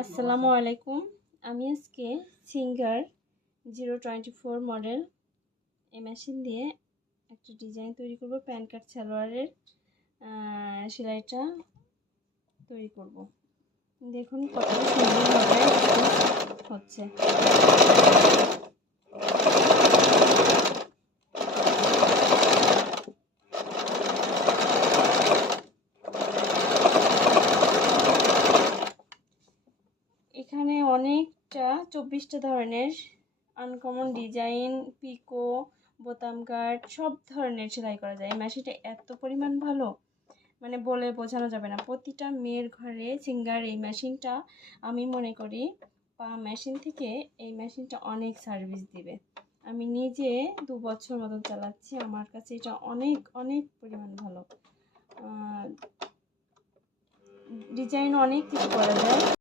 আসসালামু আলাইকুম। আমি আজকে সিঙ্গার 024 মডেল এই মেশিন দিয়ে একটা ডিজাইন তৈরি করব। প্যান কাট সালোয়ারের সেলাইটা তৈরি করব। দেখুন কত সুন্দরভাবে হচ্ছে। এখানে অনেকটা 24টা ধরনের আনকমন ডিজাইন, পিকো, বোতাম কাট সব ধরনের সেলাই করা যায়। এই মেশিনটা এত পরিমাণ ভালো, মানে বলে বোঝানো যাবে না। প্রতিটা মেয়ের ঘরে সিঙ্গার এই মেশিনটা, আমি মনে করি মেশিন থেকে এই মেশিনটা অনেক সার্ভিস দিবে। আমি নিজে 2 বছর মতন চালাচ্ছি, আমার কাছে এটা অনেক অনেক পরিমাণ ভালো। ডিজাইন অনেক কিছু করা যায়।